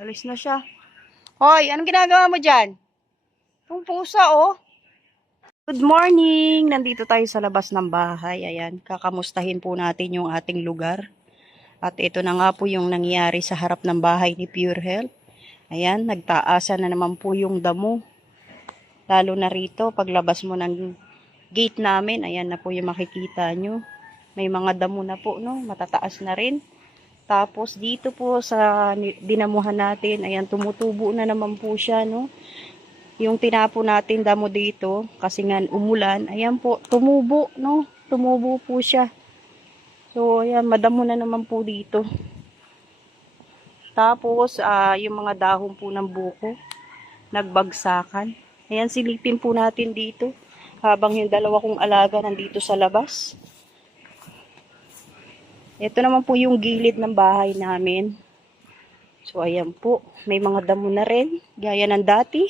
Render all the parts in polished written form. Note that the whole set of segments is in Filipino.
Alis na siya. Hoy, anong ginagawa mo dyan? Itong pusa, oh. Good morning! Nandito tayo sa labas ng bahay. Ayan, kakamustahin po natin yung ating lugar. At ito na nga po yung nangyari sa harap ng bahay ni Pure Health. Ayan, nagtaasa na naman po yung damo. Lalo na rito, paglabas mo ng gate namin, ayan na po yung makikita nyo. May mga damo na po, no? Matataas na rin. Tapos dito po sa dinamuhan natin, ayan, tumutubo na naman po siya, no? Yung tinapo natin damo dito, kasi nga umulan, ayan po, tumubo, no? Tumubo po siya. So, ayan, madamo na naman po dito. Tapos, yung mga dahon po ng buko, nagbagsakan. Ayan, silipin po natin dito, habang yung dalawa kong alaga nandito sa labas. Ito naman po yung gilid ng bahay namin. So, ayan po. May mga damo na rin. Gaya ng dati.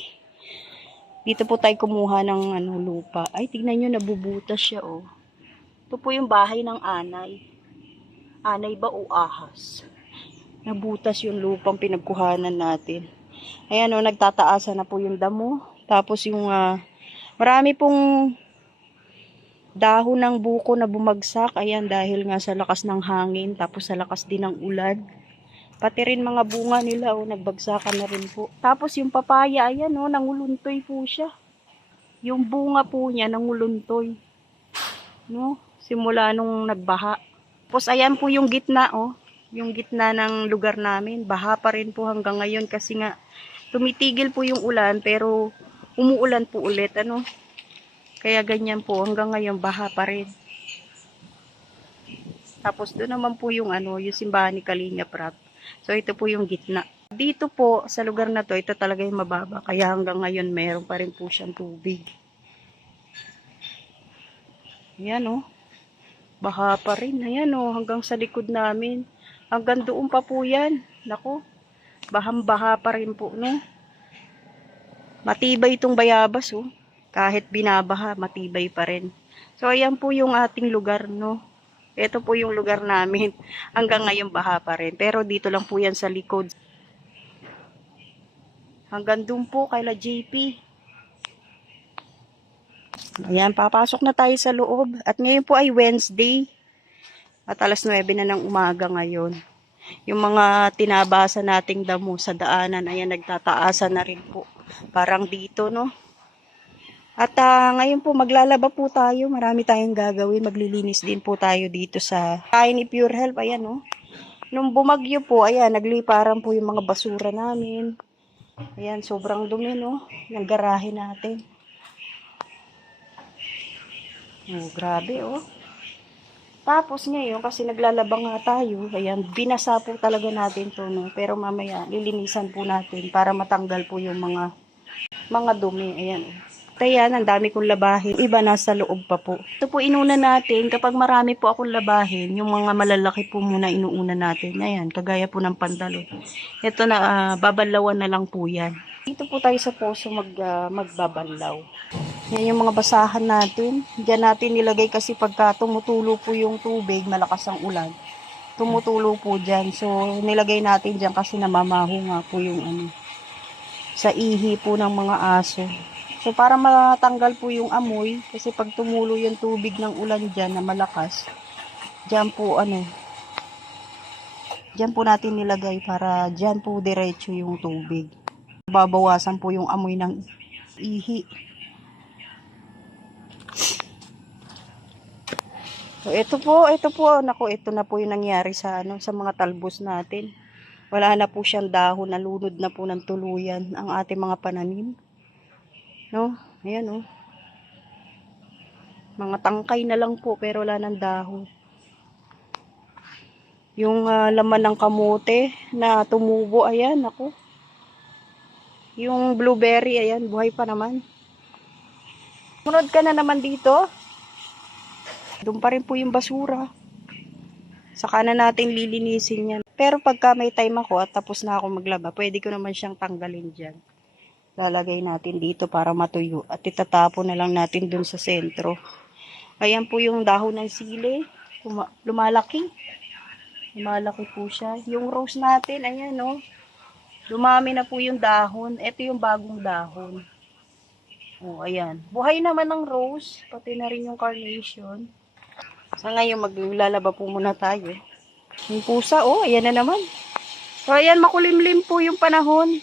Dito po tayo kumuha ng lupa. Ay, tignan nyo, nabubutas siya, oh. Ito po yung bahay ng anay. Anay ba o ahas? Nabutas yung lupang pinagkuhanan natin. Ayan, oh, nagtataasan na po yung damo. Tapos yung, marami pong dahon ng buko na bumagsak, ayan, dahil nga sa lakas ng hangin, tapos sa lakas din ng ulan. Pati rin mga bunga nila, oh, nagbagsakan na rin po. Tapos yung papaya, ayan, oh, nanguluntoy po siya. Yung bunga po niya, nanguluntoy. No? Simula nung nagbaha. Tapos ayan po yung gitna, oh. Yung gitna ng lugar namin. Baha pa rin po hanggang ngayon kasi nga tumitigil po yung ulan, pero umuulan po ulit, ano. Kaya ganyan po, hanggang ngayon baha pa rin. Tapos doon naman po yung yung simbahan ni Kalingap Rap. So ito po yung gitna. Dito po sa lugar na to, ito talaga yung mababa. Kaya hanggang ngayon meron pa rin po siyang tubig. Ayan, oh. Baha pa rin. Ayan, oh, hanggang sa likod namin. Hanggang doon pa po yan. Nako, bahang-baha pa rin po, no. Matibay itong bayabas, oh. Kahit binabaha, matibay pa rin. So, ayan po yung ating lugar, no. Ito po yung lugar namin. Hanggang ngayon baha pa rin. Pero dito lang po yan sa likod. Hanggang doon po kay JP. Ayan, papasok na tayo sa loob. At ngayon po ay Wednesday. At alas 9 na ng umaga ngayon. Yung mga tinabasa nating damo sa daanan, ayan, nagtataasa na rin po. Parang dito, no. At ngayon po maglalaba po tayo. Marami tayong gagawin. Maglilinis din po tayo dito sa bahay ni Pure Health. Ayan, no. Nung bumagyo po, ayan, nagliparan po yung mga basura namin. Ayan, sobrang dumi, no, ng garahe natin. Oh, grabe, oh. Tapos ngayon, kasi naglalaba nga tayo, ayan, binasa po talaga natin to, no. Pero mamaya, lilinisan po natin para matanggal po yung mga dumi. Ayan, oh. Kaya, ang dami kong labahin. Iba nasa loob pa po. Ito po inuna natin. Kapag marami po akong labahin, yung mga malalaki po muna inuuna natin. Ayan, kagaya po ng pantalon. Ito na, babanlawan na lang po yan. Dito po tayo sa poso magbabanlaw. Yan yung mga basahan natin. Diyan natin nilagay kasi pagka tumutulo po yung tubig, malakas ang ulan. Tumutulo po dyan. So, nilagay natin dyan kasi namamaho nga po yung sa ihi po ng mga aso. So, para matanggal po yung amoy, kasi pag tumulo yung tubig ng ulan dyan na malakas, dyan po dyan po natin nilagay para dyan po diretso yung tubig. Babawasan po yung amoy ng ihi. So, ito po, naku, ito na po yung nangyari sa mga talbos natin. Wala na po siyang dahon, nalunod na po ng tuluyan ang ating mga pananim. No? Ayan, oh. Mga tangkay na lang po, pero wala ng dahon. Yung laman ng kamote na tumubo, ayan, ako. Yung blueberry, ayan, buhay pa naman. Munod ka na naman dito. Doon pa rin po yung basura. Saka na natin lilinisin yan. Pero pagka may time ako at tapos na ako maglaba, pwede ko naman siyang tanggalin dyan. Lalagay natin dito para matuyo. At itatapon na lang natin dun sa sentro. Ayan po yung dahon ng sili. Lumalaki. Lumalaki po siya. Yung rose natin, ayan, oh. Dumami na po yung dahon. Ito yung bagong dahon. Oh, ayan. Buhay naman ng rose, pati na rin yung carnation. Sa ngayon, maglalaba po muna tayo. Yung pusa, oh, ayan na naman. So, ayan, makulimlim po yung panahon.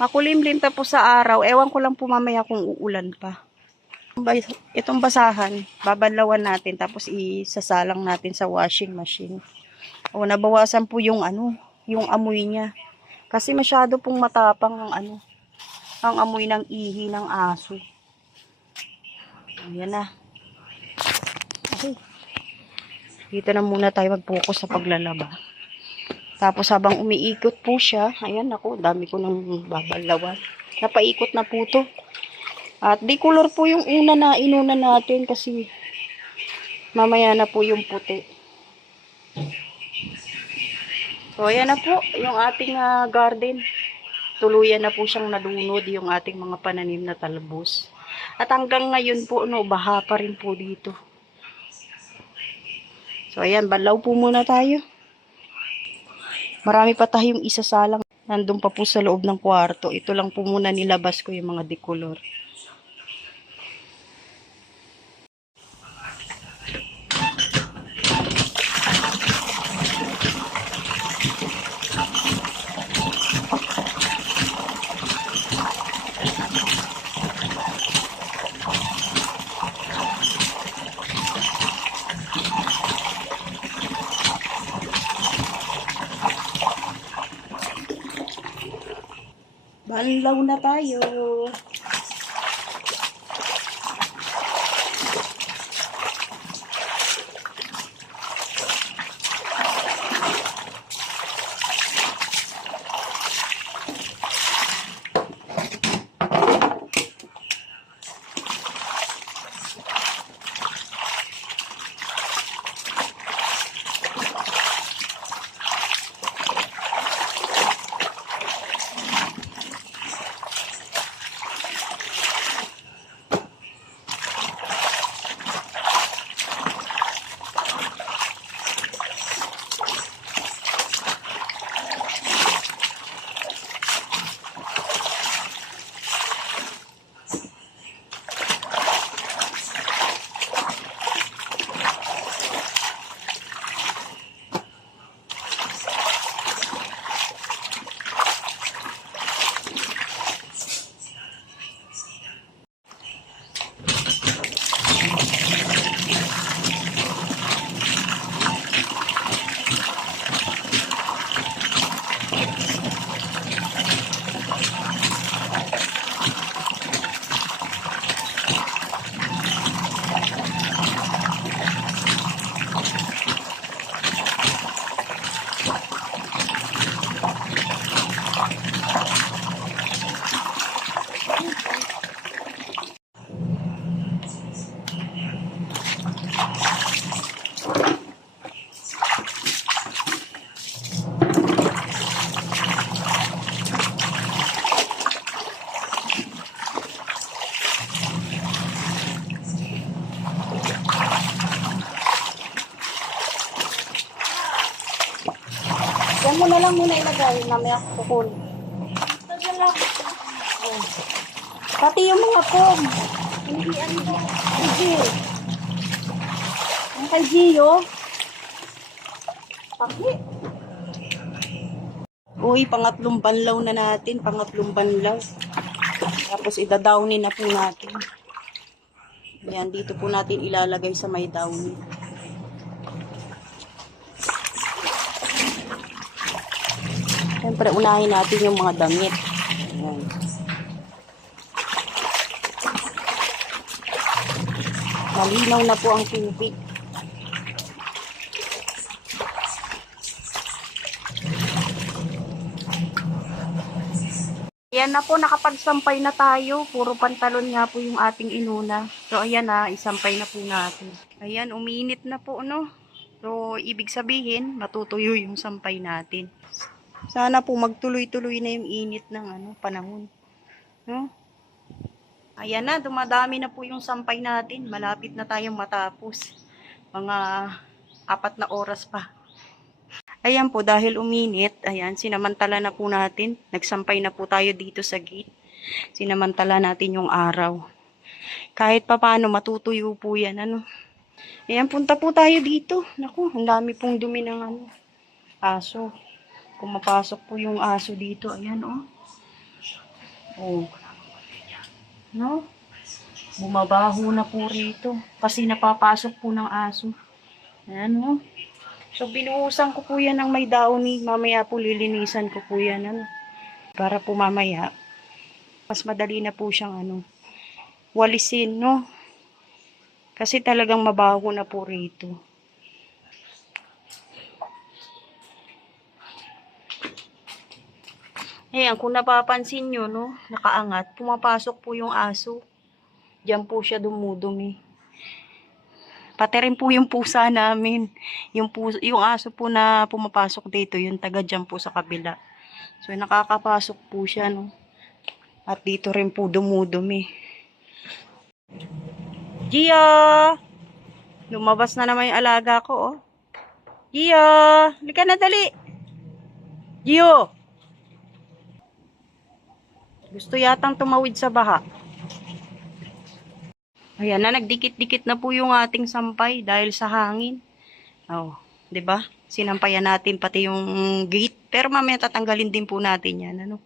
Makulimlim tapos sa araw. Ewan ko lang po mamaya kung uulan pa. Itong basahan, babanlawan natin tapos isasalang natin sa washing machine. O, nabawasan po yung yung amoy niya. Kasi masyado pong matapang ang amoy ng ihi ng aso. Ayan na. Okay. Dito na muna tayo mag-focus sa paglalaba. Tapos habang umiikot po siya, ayan ako, dami ko nang babalawan. Napaikot na po to. At decolor po yung una na inuna natin kasi mamaya na po yung puti. So ayan na po yung ating garden. Tuluyan na po siyang nadunod yung ating mga pananim na talbos. At hanggang ngayon po, baha pa rin po dito. So, ayan, banlaw po muna tayo. Marami pa tayong isasalang. Nandun pa po sa loob ng kwarto. Ito lang po muna nilabas ko yung mga decolor. Banlaw na tayo. Yan mo na lang muna ilagay. Mamaya kukunin. Ito lang. Oh. Pati yung mga pom. Hindi Gio. Ang kay Gio. Paki. Uy, pangatlong banlaw na natin. Pangatlong banlaw. Tapos idadownin na po natin. Yan, dito po natin ilalagay sa may downy. Siyempre, unahin natin yung mga damit. Ayan. Malinaw na po ang tubig. Ayan na po, nakapagsampay na tayo. Puro pantalon nga po yung ating inuna. So, ayan na, isampay na po natin. Ayan, uminit na po, no? So, ibig sabihin, matutuyo yung sampay natin. Sana po magtuloy-tuloy na yung init ng panahon. No? Ayan na, dumadami na po yung sampay natin. Malapit na tayong matapos. Mga 4 na oras pa. Ayan po, dahil uminit, ayan, sinamantala na po natin. Nagsampay na po tayo dito sa gate. Sinamantala natin yung araw. Kahit papaano, matutuyo po yan, ano. Ayan, punta po tayo dito. Naku, ang dami pong dumi ng ano, aso. Pumapasok po yung aso dito. Ayan, oh. Oh. No? Bumabaho na po rito. Kasi napapasok po ng aso. Ayan, oh. So, binuhusan ko po yan ng may daon. Mamaya po lilinisan ko po yan, ano. Para po mamaya, mas madali na po siyang, ano, walisin, no? Kasi talagang mabaho na po rito. Ayan, kung napapansin nyo, no, nakaangat, pumapasok po yung aso. Diyan po siya dumudumi. Pati rin po yung pusa namin. Yung aso po na pumapasok dito, yung taga diyan po sa kabila. So, nakakapasok po siya, no. At dito rin po dumudumi. Gia! Lumabas na naman yung alaga ko, oh. Gia! Halika na, dali! Gio! Gusto yatang tumawid sa baha. Ayan na, nagdikit-dikit na po yung ating sampay dahil sa hangin. Oh, 'di ba? Sinampayan natin pati yung gate, pero mamaya tatanggalin din po natin 'yan, ano?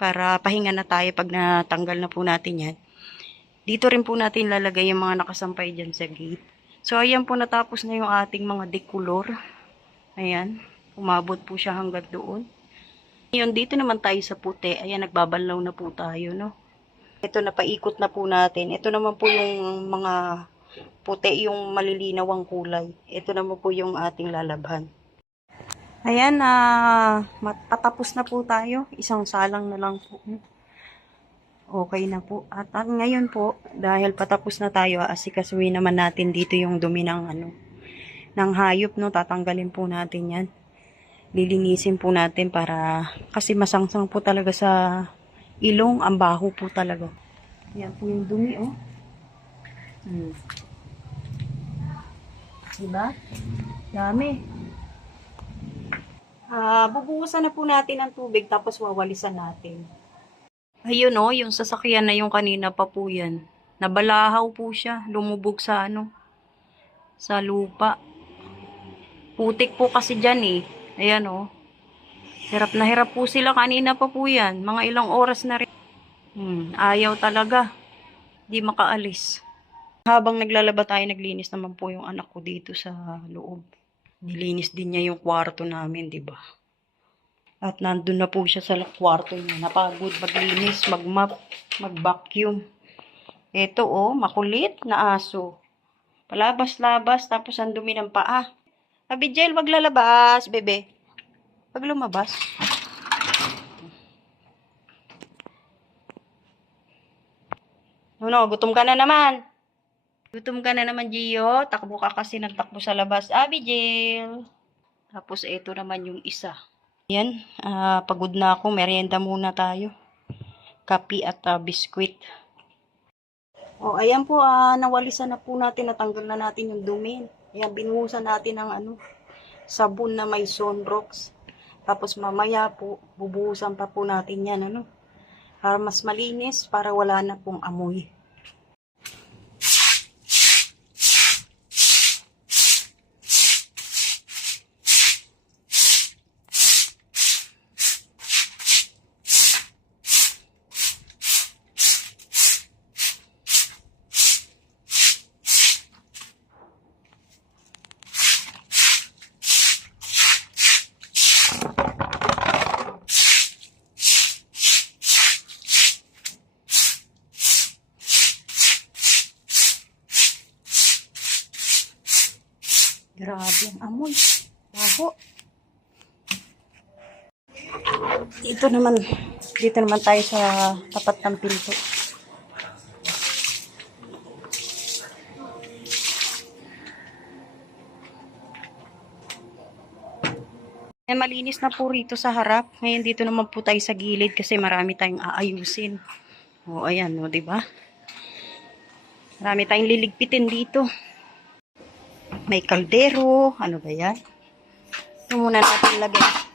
Para pahinga na tayo pag natanggal na po natin 'yan. Dito rin po natin lalagay yung mga nakasampay diyan sa gate. So ayan po, natapos na yung ating mga decolor. Ayan, umabot po siya hanggang doon. Ngayon, dito naman tayo sa puti. Ayan, nagbabalaw na po tayo, no? Ito, napaikot na po natin. Ito naman po yung mga puti, yung malilinaw ang kulay. Ito naman po yung ating lalabhan. Ayan, patapos na po tayo. Isang salang na lang po. Okay na po. At ngayon po, dahil patapos na tayo, asikasuhin naman natin dito yung dumi ng, ano, ng hayop, no? Tatanggalin po natin yan. Lilinisin po natin para, kasi masangsang po talaga sa ilong, ang baho po talaga. Yan po yung dumi, oh. Diba? Dami. Bubuhusan na po natin ng tubig, tapos wawalisan natin. Ayun, oh, yung sasakyan na yung kanina pa po yan. Nabalahaw po siya, lumubog sa ano, sa lupa. Putik po kasi dyan, eh. Ayan, oh. Hirap na hirap po sila kanina pa po yan. Mga ilang oras na rin. Ayaw talaga. Di makaalis. Habang naglalaba tayo, naglinis naman po yung anak ko dito sa loob. Nilinis din niya yung kwarto namin, di ba? At nandun na po siya sa kwarto niya. Napagod maglinis, magmap, mag-vacuum. Ito, oh, makulit na aso. Palabas-labas, tapos ang dumi ng paa. Abigel, wag lalabas, bebe. Wag lumabas. Ano, gutom ka na naman. Gutom ka na naman, Gio. Takbo ka kasi nagtakbo sa labas. Abigel. Tapos, ito naman yung isa. Yan, pagod na ako. Merienda muna tayo. Kape at biskwit. Oh, ayan po, nawalisan na po natin. Natanggal na natin yung dumi. Ayan, binuhusan natin ng ano, sabon na may Sunrox. Tapos mamaya po, bubuhusan pa po natin yan, ano, para mas malinis, para wala na pong amoy. Grabe ang amoy. Baho. Dito naman tayo sa tapat ng pinto. Malinis na po rito sa harap. Ngayon dito naman po tayo sa gilid kasi marami tayong aayusin. O, ayan, o, diba? Marami tayong liligpitin dito. May kaldero. Ano ba yan? Ito muna natin lagay.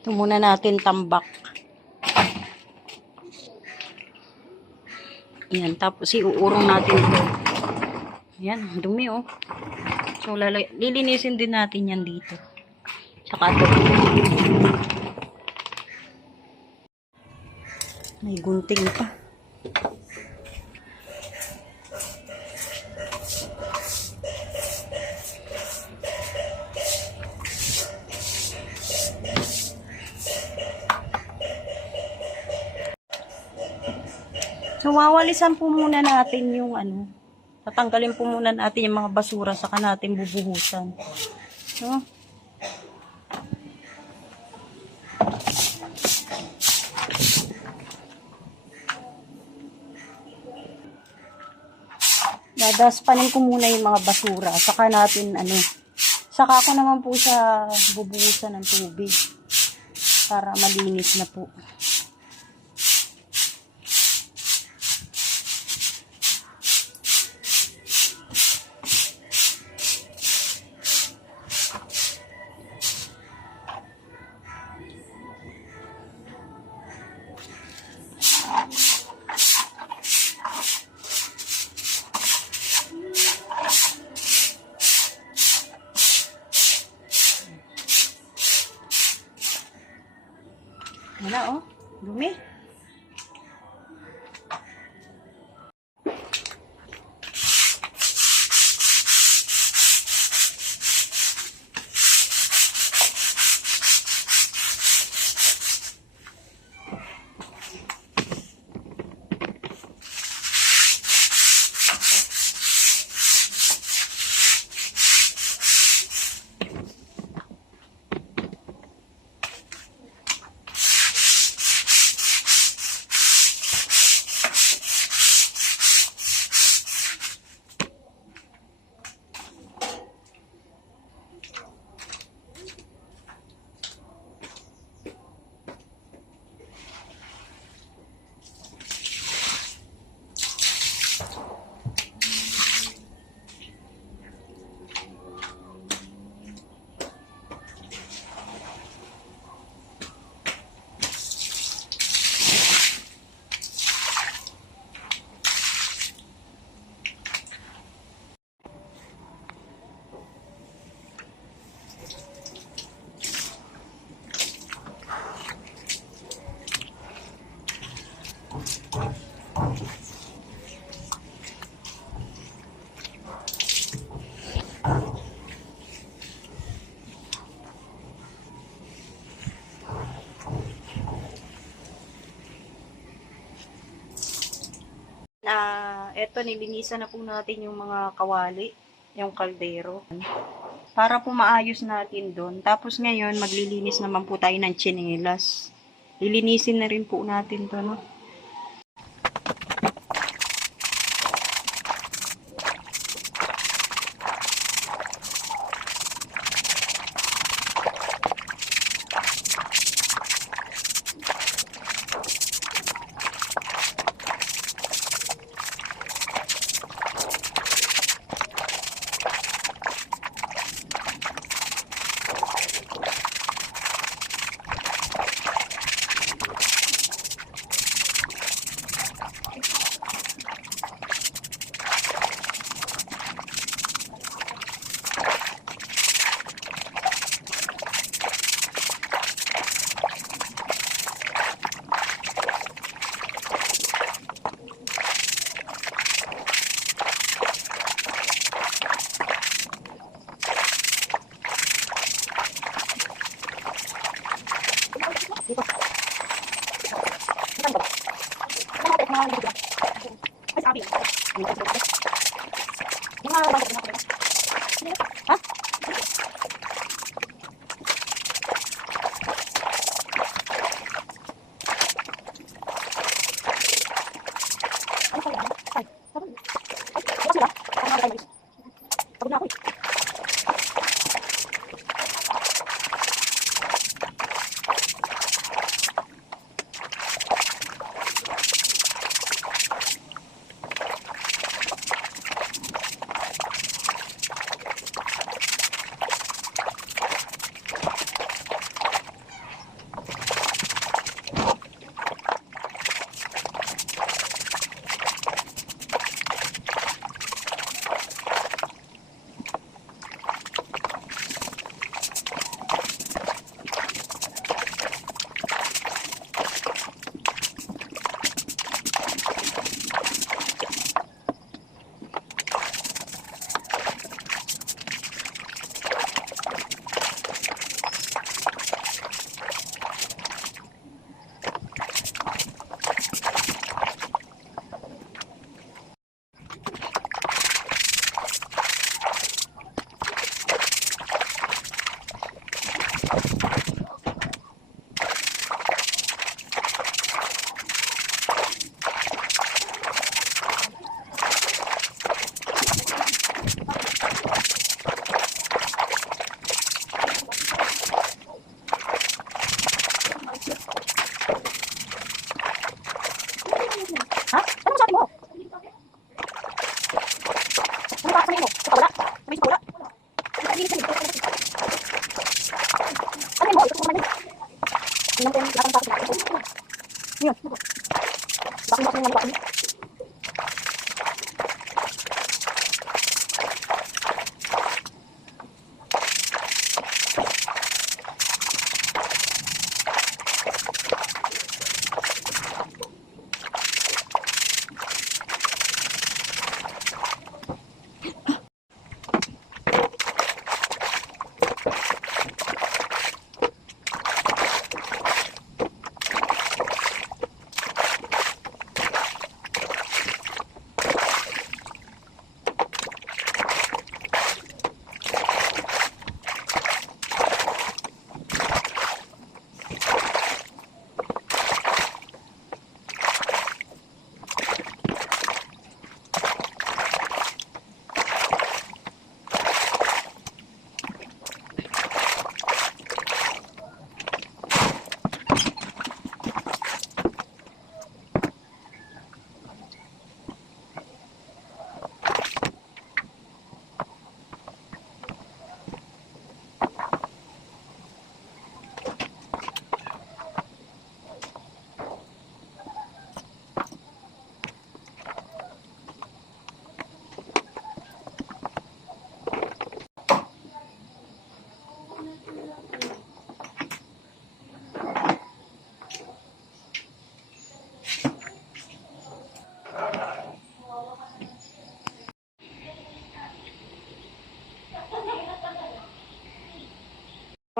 Ito muna natin tambak. Yan, tapos iuurong natin ito. Yan, dumi oh. So, lilinisin din natin yan dito. Saka ito. May gunting pa. So, wawalisan po muna natin yung tatanggalin po muna natin yung mga basura, saka natin bubuhusan. No? Dadaspanin ko muna yung mga basura, saka natin saka ko naman po siya bubuhusan ng tubig para malinis na po. Wala oh, dumi. Eto, nilinisan na po natin yung mga kawali, yung kaldero. Para po maayos natin doon. Tapos ngayon, maglilinis naman po tayo ng tsinelas. Lilinisin na rin po natin to, no? yun. Bakit naman ba?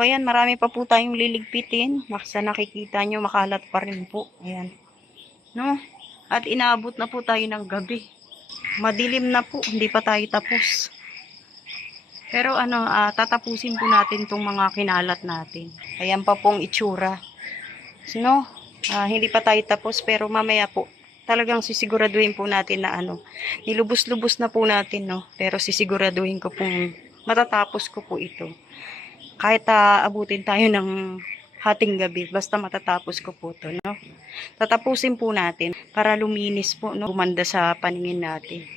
So, ayan, marami pa po tayong liligpitin. Sa nakikita nyo, makalat pa rin po. Ayan. No? At inaabot na po tayo ng gabi. Madilim na po, hindi pa tayo tapos. Pero tatapusin po natin tong mga kinalat natin. Ayan pa pong itsura. So, no? Hindi pa tayo tapos, pero mamaya po, talagang sisiguraduhin po natin na nilubos-lubos na po natin, no? Pero sisiguraduhin ko pong matatapos ko po ito. Kahit abutin tayo ng hating gabi, basta matatapos ko po to, no? Tatapusin po natin para luminis po, no? Gumanda sa paningin natin.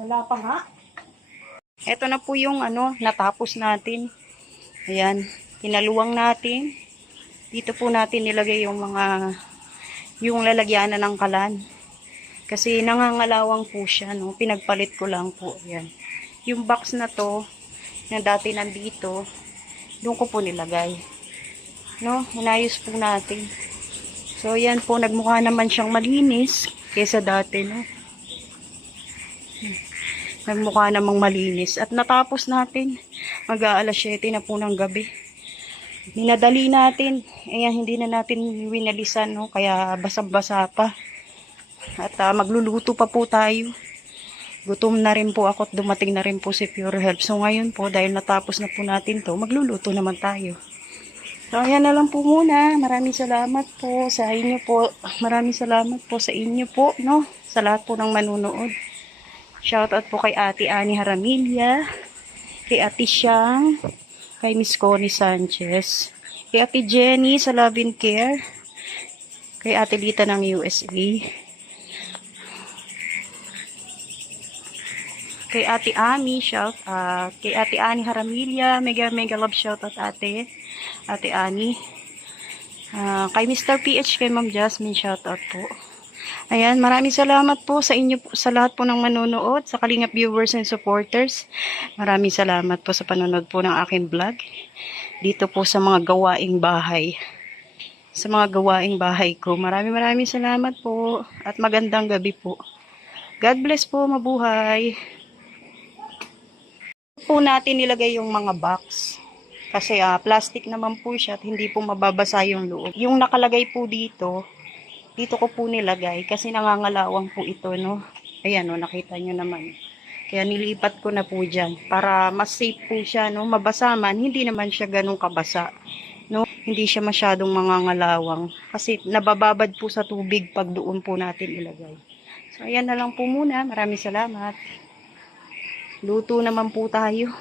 Wala pa nga. Ito na po yung natapos natin. Ayan, pinaluwang natin. Dito po natin nilagay yung lalagyanan ng kalan. Kasi nangangalawang po siya, no? Pinagpalit ko lang po. Ayan. Yung box na to, na dati nandito, doon ko po nilagay. No? Inayos po natin. So, yan po, nagmukha naman siyang malinis kaysa dati, no? Nagmukha namang malinis. At natapos natin. Mag-aalas 7 na po ng gabi. Minadali natin. Ayan, hindi na natin winalisan, no? Kaya basang-basa pa. At magluluto pa po tayo. Gutom na rin po ako at dumating na rin po si Pure Health. So ngayon po, dahil natapos na po natin to, magluluto naman tayo. So ayan na lang po muna. Maraming salamat po sa inyo po. Maraming salamat po sa inyo po, no? Sa lahat po ng manunood. Shoutout po kay Ate Ani Haramilla, kay Ate Siang, kay Miss Connie Sanchez, kay Ate Jenny sa Love and Care, kay Ate Lita ng USA, kay Ate Ami, kay Ate Ani Haramilla, mega love shoutout Ate Ani, kay Mr. PH, kay Ma'am Jasmine, shoutout po. Ayan, maraming salamat po sa inyo, sa lahat po ng manonood, sa Kalingap viewers and supporters. Maraming salamat po sa panonood po ng aking vlog. Dito po sa mga gawaing bahay. Sa mga gawaing bahay ko. Maraming salamat po. At magandang gabi po. God bless po, mabuhay. Po natin nilagay yung mga box. Kasi plastic naman po siya at hindi po mababasa yung loob. Yung nakalagay po dito ko po nilagay kasi nangangalawang po ito, no? Ayan, no, nakita nyo naman. Kaya nilipat ko na po dyan para mas safe po siya, no? Mabasa man, hindi naman siya ganun kabasa, no? hindi siya masyadong mangangalawang. Kasi nabababad po sa tubig pag doon po natin ilagay. So, ayan na lang po muna. Maraming salamat. Luto naman po tayo.